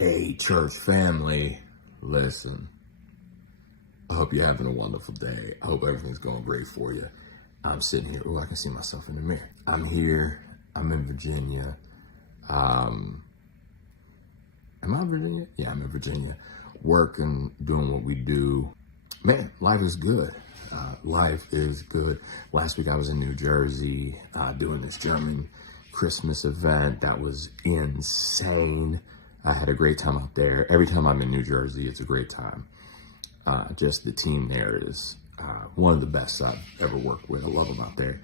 Hey, church family, listen. I hope you're having a wonderful day. I hope everything's going great for you. I'm sitting here. Oh, I can see myself in the mirror. I'm here. I'm in Virginia. Am I in Virginia? Yeah, I'm in Virginia. Working, doing what we do. Man, life is good. Life is good. Last week I was in New Jersey doing this German Christmas event. That was insane. I had a great time out there. Every time I'm in New Jersey, it's a great time. Just the team there is one of the best I've ever worked with. I love them out there.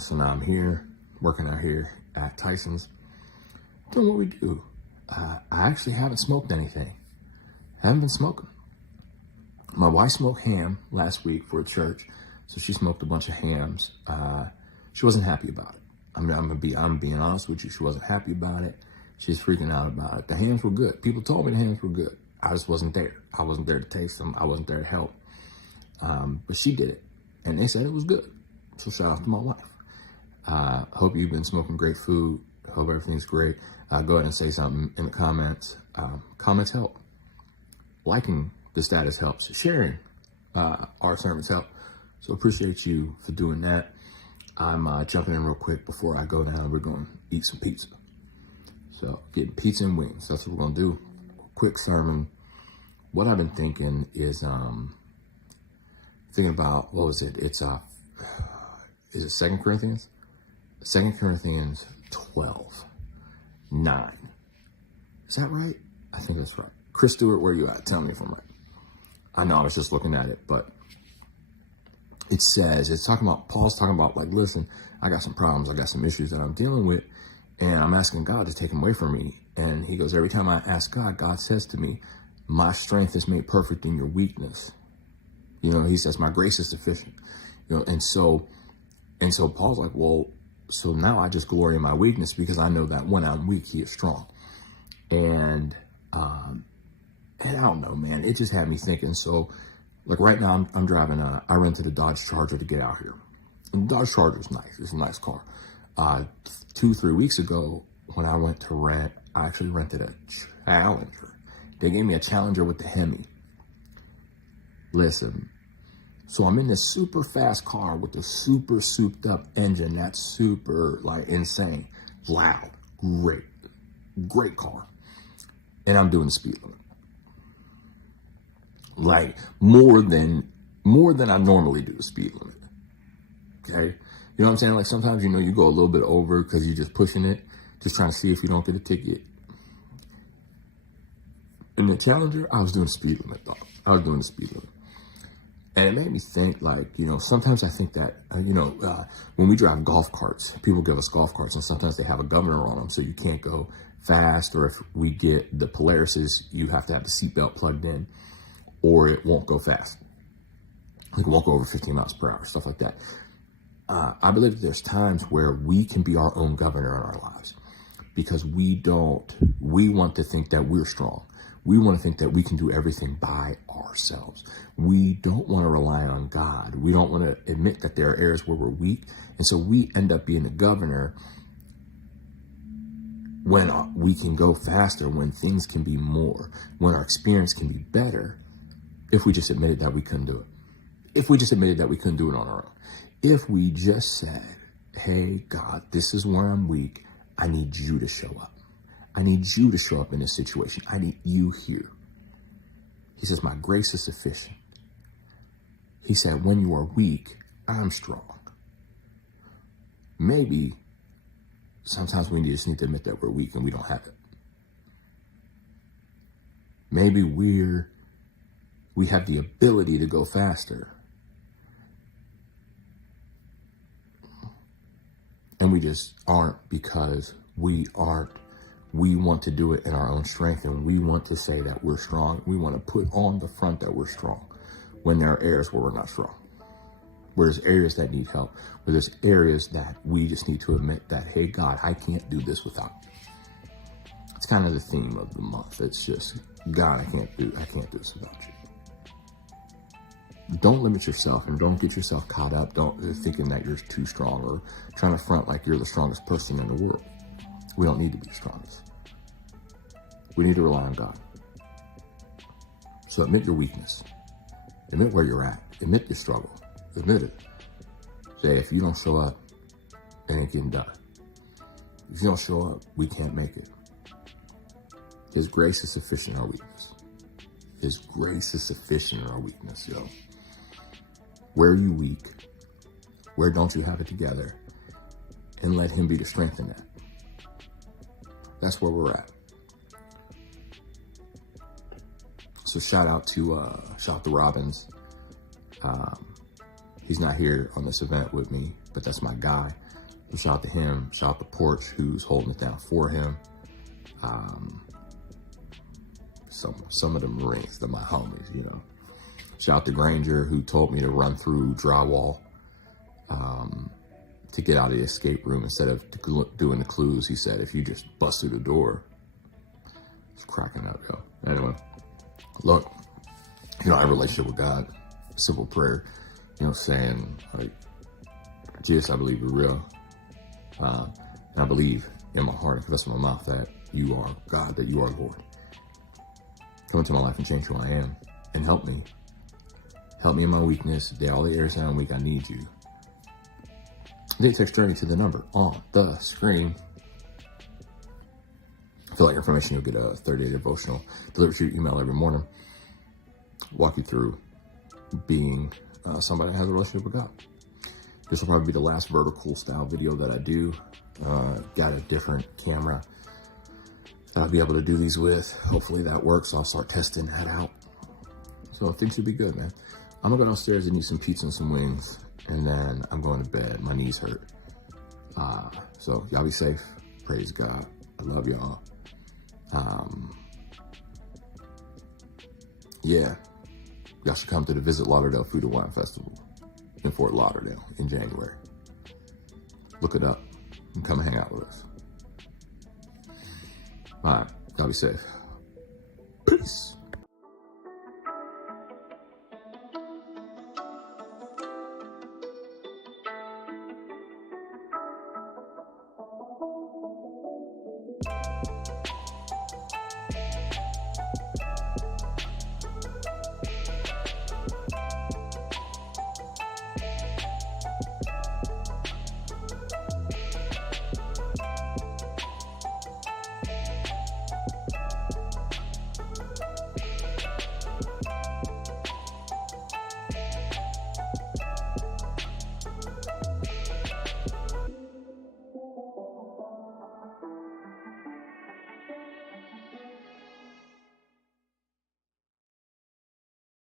So now I'm here, working out here at Tyson's, doing what we do. I actually haven't smoked anything. I haven't been smoking. My wife smoked ham last week for a church, so she smoked a bunch of hams. She wasn't happy about it. I'm being honest with you. She wasn't happy about it. She's freaking out about it. The hams were good. People told me the hams were good. I just wasn't there. I wasn't there to taste them. I wasn't there to help. But she did it, and they said it was good. So shout out to my wife. Hope you've been smoking great food. Hope everything's great. Go ahead and say something in the comments. Comments help. Liking the status helps. Sharing our sermons help. So appreciate you for doing that. I'm jumping in real quick before I go down. We're going to eat some pizza. So getting pizza and wings. That's what we're going to do. Quick sermon. What I've been thinking is thinking about, what was it? It's is it 2 Corinthians? 2 Corinthians 12:9. Is that right? I think that's right. Chris Stewart, where you at? Tell me if I'm right. I know I was just looking at it, but it says, Paul's talking about, like, listen, I got some problems, I got some issues that I'm dealing with, and I'm asking God to take them away from me. And he goes, every time I ask God, God says to me, my strength is made perfect in your weakness. You know, he says, my grace is sufficient. You know, and so Paul's like, well, so now I just glory in my weakness because I know that when I'm weak, he is strong. And I don't know, man, it just had me thinking. So, like, right now I'm driving, I rented a Dodge Charger to get out here. And the Dodge Charger is nice. It's a nice car. 2-3 weeks ago, when I went to rent, I actually rented a Challenger. They gave me a Challenger with the Hemi. Listen, so I'm in this super fast car with a super souped up engine that's super, like, insane, loud, great car. And I'm doing the speed limit. Like, more than I normally do the speed limit. Okay? You know what I'm saying? Like, sometimes, you know, you go a little bit over because you're just pushing it, just trying to see if you don't get a ticket. In the Challenger, I was doing the speed limit, dog. I was doing the speed limit. And it made me think, like, you know, sometimes I think that, when we drive golf carts, people give us golf carts, and sometimes they have a governor on them, so you can't go fast, or if we get the Polarises, you have to have the seatbelt plugged in, or it won't go fast. Like, it won't go over 15 miles per hour, stuff like that. I believe that there's times where we can be our own governor in our lives because we want to think that we're strong. We want to think that we can do everything by ourselves. We don't want to rely on God. We don't want to admit that there are areas where we're weak. And so we end up being the governor when we can go faster, when things can be more, when our experience can be better, if we just admitted that we couldn't do it. If we just admitted that we couldn't do it on our own. If we just said, hey, God, this is where I'm weak. I need you to show up. I need you to show up in this situation. I need you here. He says, my grace is sufficient. He said, when you are weak, I'm strong. Maybe sometimes we just need to admit that we're weak and we don't have it. Maybe we have the ability to go faster, and we just aren't because we want to do it in our own strength, and we want to say that we're strong. We want to put on the front that we're strong when there are areas where we're not strong, where there's areas that need help, where there's areas that we just need to admit that, hey, God, I can't do this without you. It's kind of the theme of the month. It's just, God, I can't do this without you. Don't limit yourself and don't get yourself caught up thinking that you're too strong or trying to front like you're the strongest person in the world. We don't need to be the strongest. We need to rely on God. So admit your weakness. Admit where you're at. Admit your struggle. Admit it. Say, if you don't show up, it ain't getting done. If you don't show up, we can't make it. His grace is sufficient in our weakness. His grace is sufficient in our weakness, yo. Where are you weak? Where don't you have it together? And let him be the strength in that. That's where we're at. So shout out to Robbins. He's not here on this event with me, but that's my guy. So shout out to him. Shout out to Porch, who's holding it down for him. Some of the Marines, they're my homies, you know. Shout out to Granger, who told me to run through drywall to get out of the escape room instead of doing the clues. He said, if you just bust through the door, it's cracking up, yo. Anyway, look, you know, I have a relationship with God, simple prayer, you know, saying, like, Jesus, I believe you're real. And I believe in my heart and confess with my mouth that you are God, that you are Lord. Come into my life and change who I am and help me. Help me in my weakness. Day all the areas that I'm weak, I need you. They text Journey to the number on the screen. Fill out your information, you'll get a 30-day devotional delivered to your email every morning. Walk you through being somebody that has a relationship with God. This will probably be the last vertical style video that I do. Got a different camera that I'll be able to do these with. Hopefully that works. I'll start testing that out. So things should be good, man. I'm gonna go downstairs and eat some pizza and some wings, and then I'm going to bed. My knees hurt. So y'all be safe. Praise God. I love y'all. Yeah, y'all should come to the Visit Lauderdale Food and Wine Festival in Fort Lauderdale in January. Look it up and come and hang out with us. All right, y'all be safe. Peace.